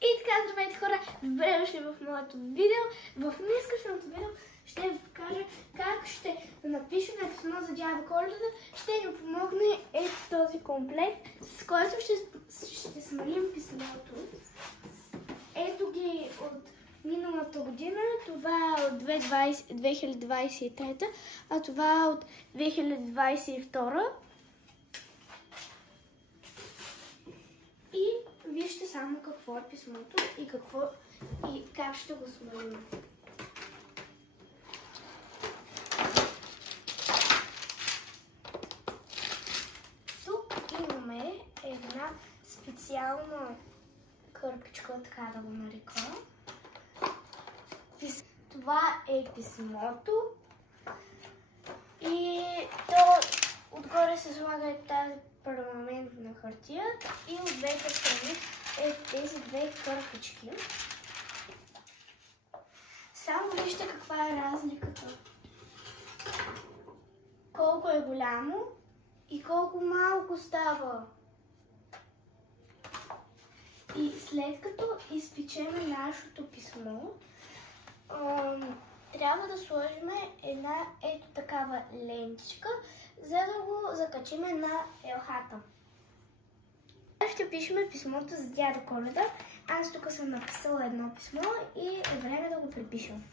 И така, здравейте хора, добре дошли в моето видео. В днескашното видео ще ви покажа как ще напишем писмо за Дядо Коледа. Ще ни помогне ето този комплект, с който ще смалим писмото. Ето ги от миналата година, това е от 2023, а това е от 2022. И вижте само какво е писмото и как ще го смалим. Тук имаме една специална кърпичка, така да го нарека. Това е писмото и то отгоре се слага тази перманентна хартия и от двете страни тези две кърпички. Само вижте каква е разликата. Колко е голямо и колко малко става. И след като изпечеме нашето писмо, трябва да сложим една ето такава лентичка, за да го закачиме на елхата. Ще пишем писмото за Дядо Коледа. Аз тук съм написала едно писмо и е време да го препишем.